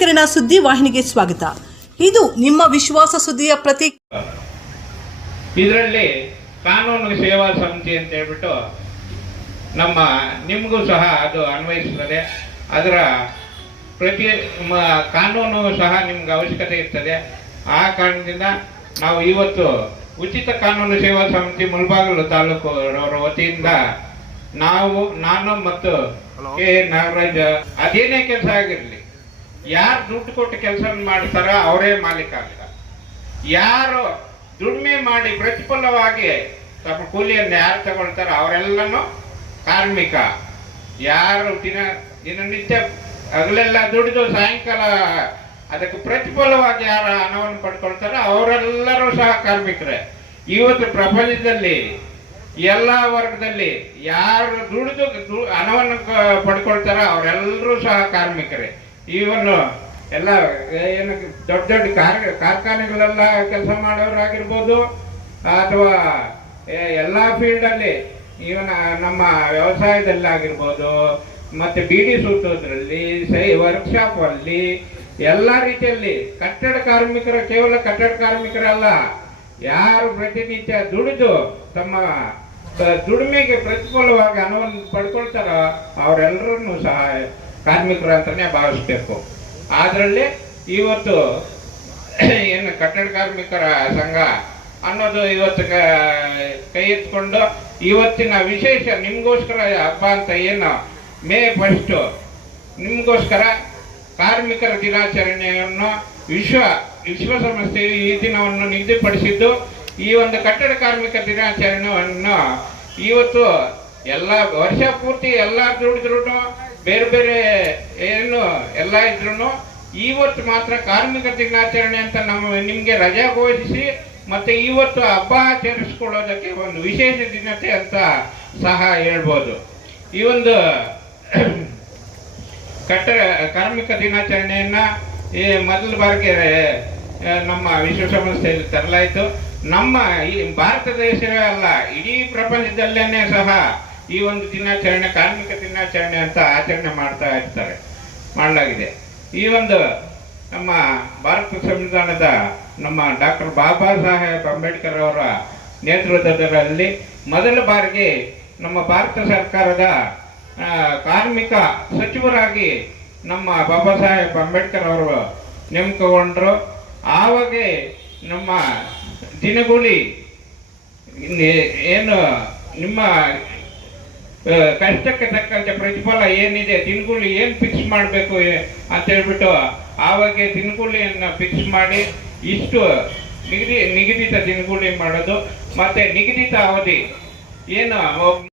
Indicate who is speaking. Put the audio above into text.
Speaker 1: ಕಿರಣ ಸುದ್ದಿ ವಾಹಿನಿಗೆ ಸ್ವಾಗತ. ಇದು ನಿಮ್ಮ ವಿಶ್ವಾಸ ಸುದ್ದಿಯ ಪ್ರತಿ
Speaker 2: ಇದರಲ್ಲಿ ಕಾನೂನು ಸೇವಾ ಸಮಿತಿ ಅಂತ ಹೇಳ್ಬಿಟ್ಟು ನಮ್ಮ ನಿಮಗೂ ಸಹ ಅದು ಅನ್ವಯಿಸ್ತದೆ ಅದರ ಪ್ರತಿ ಕಾನೂನು ಸಹ ನಿಮ್ಗೆ ಅವಶ್ಯಕತೆ ಇರ್ತದೆ. ಆ ಕಾರಣದಿಂದ ನಾವು ಇವತ್ತು ಉಚಿತ ಕಾನೂನು ಸೇವಾ ಸಮಿತಿ ಮುಳಬಾಗಿಲು ತಾಲೂಕು ವತಿಯಿಂದ ನಾವು, ನಾನು ಮತ್ತು ಕೆ ನಾಗರಾಜ್ ಅದೇನೇ ಕೆಲಸ ಆಗಿರಲಿ ಯಾರು ದುಡ್ಡು ಕೊಟ್ಟು ಕೆಲಸ ಮಾಡ್ತಾರ ಅವರೇ ಮಾಲೀಕ ಆಗ್ತಾರೆ. ಯಾರು ದುಡಿಮೆ ಮಾಡಿ ಪ್ರತಿಫಲವಾಗಿ ತಮ್ಮ ಕೂಲಿಯನ್ನು ಯಾರು ತಗೊಳ್ತಾರೋ ಅವರೆಲ್ಲನೂ ಕಾರ್ಮಿಕ. ಯಾರು ದಿನ, ದಿನನಿತ್ಯ ಹಗಲೆಲ್ಲ ದುಡಿದು ಸಾಯಂಕಾಲ ಅದಕ್ಕೆ ಪ್ರತಿಫಲವಾಗಿ ಯಾರು ಹಣವನ್ನು ಪಡ್ಕೊಳ್ತಾರೋ ಅವರೆಲ್ಲರೂ ಸಹ ಕಾರ್ಮಿಕರೇ. ಇವತ್ತು ಪ್ರಪಂಚದಲ್ಲಿ ಎಲ್ಲ ವರ್ಗದಲ್ಲಿ ಯಾರು ದುಡಿದು ಹಣವನ್ನು ಪಡ್ಕೊಳ್ತಾರೋ ಅವರೆಲ್ಲರೂ ಸಹ ಕಾರ್ಮಿಕರೇ. ಇವನ್ನು ಎಲ್ಲ ಏನು ದೊಡ್ಡ ದೊಡ್ಡ ಕಾರ್, ಕಾರ್ಖಾನೆಗಳೆಲ್ಲ ಕೆಲಸ ಮಾಡೋರಾಗಿರ್ಬೋದು. ಅಥವಾ ಎಲ್ಲ ಫೀಲ್ಡಲ್ಲಿ ಇವನ ನಮ್ಮ ವ್ಯವಸಾಯದಲ್ಲಿ ಆಗಿರ್ಬೋದು ಮತ್ತೆ ಬೀಡಿ ಸುತ್ತೋದ್ರಲ್ಲಿ, ಸೈ ವರ್ಕ್ಶಾಪ್ ಅಲ್ಲಿ ಎಲ್ಲ ರೀತಿಯಲ್ಲಿ ಕಟ್ಟಡ ಕಾರ್ಮಿಕರ, ಕೇವಲ ಕಟ್ಟಡ ಕಾರ್ಮಿಕರಲ್ಲ, ಯಾರು ಪ್ರತಿನಿತ್ಯ ದುಡಿದು ತಮ್ಮ ದುಡಿಮೆಗೆ ಪ್ರತಿಫಲವಾಗಿ ಹಣವನ್ನು ಪಡ್ಕೊಳ್ತಾರೋ ಅವರೆಲ್ಲರನ್ನು ಸಹ ಕಾರ್ಮಿಕರು ಅಂತಾನೆ ಭಾವಿಸ್ಬೇಕು. ಅದರಲ್ಲಿ ಇವತ್ತು ಏನು ಕಟ್ಟಡ ಕಾರ್ಮಿಕರ ಸಂಘ ಅನ್ನೋದು ಇವತ್ತು ಕೈ ಎತ್ಕೊಂಡು ಇವತ್ತಿನ ವಿಶೇಷ ನಿಮಗೋಸ್ಕರ ಹಬ್ಬ ಅಂತ ಏನು ಮೇ ಫಸ್ಟು ನಿಮಗೋಸ್ಕರ ಕಾರ್ಮಿಕರ ದಿನಾಚರಣೆಯನ್ನು ವಿಶ್ವ ವಿಶ್ವಸಂಸ್ಥೆಯು ಈ ದಿನವನ್ನು ನಿಗದಿಪಡಿಸಿದ್ದು ಈ ಒಂದು ಕಟ್ಟಡ ಕಾರ್ಮಿಕ ದಿನಾಚರಣೆಯನ್ನು ಇವತ್ತು ಎಲ್ಲ ವರ್ಷ ಪೂರ್ತಿ ಎಲ್ಲ ದುಡಿದ್ರು ಬೇರೆ ಬೇರೆ ಏನು ಎಲ್ಲ ಇದ್ರು ಇವತ್ತು ಮಾತ್ರ ಕಾರ್ಮಿಕ ದಿನಾಚರಣೆ ಅಂತ ನಮ್ಮ ನಿಮ್ಗೆ ರಜೆ ಘೋಷಿಸಿ ಮತ್ತೆ ಇವತ್ತು ಹಬ್ಬ ಆಚರಿಸ್ಕೊಳ್ಳೋದಕ್ಕೆ ಒಂದು ವಿಶೇಷ ದಿನತೆ ಅಂತ ಸಹ ಹೇಳ್ಬೋದು. ಈ ಒಂದು ಕಟ್ಟಡ ಕಾರ್ಮಿಕ ದಿನಾಚರಣೆಯನ್ನ ಈ ಮೊದಲ ಬಾರಿಗೆ ನಮ್ಮ ವಿಶ್ವಸಂಸ್ಥೆಯಲ್ಲಿ ತರಲಾಯಿತು. ನಮ್ಮ ಈ ಭಾರತ ದೇಶವೇ ಅಲ್ಲ, ಇಡೀ ಪ್ರಪಂಚದಲ್ಲೇನೆ ಸಹ ಈ ಒಂದು ದಿನಾಚರಣೆ, ಕಾರ್ಮಿಕ ದಿನಾಚರಣೆ ಅಂತ ಆಚರಣೆ ಮಾಡ್ತಾ ಇರ್ತಾರೆ, ಮಾಡಲಾಗಿದೆ. ಈ ಒಂದು ನಮ್ಮ ಭಾರತ ಸಂವಿಧಾನದ ನಮ್ಮ ಡಾಕ್ಟರ್ ಬಾಬಾ ಸಾಹೇಬ್ ಅಂಬೇಡ್ಕರ್ ಅವರ ನೇತೃತ್ವದಲ್ಲಿ ಮೊದಲ ಬಾರಿಗೆ ನಮ್ಮ ಭಾರತ ಸರ್ಕಾರದ ಕಾರ್ಮಿಕ ಸಚಿವರಾಗಿ ನಮ್ಮ ಬಾಬಾ ಸಾಹೇಬ್ ಅಂಬೇಡ್ಕರ್ ಅವರು ನೇಮಕಗೊಂಡರು. ಆವಾಗ ನಮ್ಮ ದಿನಗೂಲಿ ಏನು ನಿಮ್ಮ ಕಷ್ಟಕ್ಕೆ ತಕ್ಕಂತೆ ಪ್ರತಿಫಲ ಏನಿದೆ, ತಿನ್ಗುಳ್ಳಿ ಏನು ಫಿಕ್ಸ್ ಮಾಡಬೇಕು ಅಂತ ಹೇಳ್ಬಿಟ್ಟು ಆವಾಗ ತಿನ್ಗುಳ್ಳಿಯನ್ನು ಫಿಕ್ಸ್ ಮಾಡಿ ಇಷ್ಟು ನಿಗದಿ, ನಿಗದಿತ ದಿನಗೂಲಿ ಮಾಡೋದು. ಮತ್ತೆ ನಿಗದಿತ ಅವಧಿ. ಏನು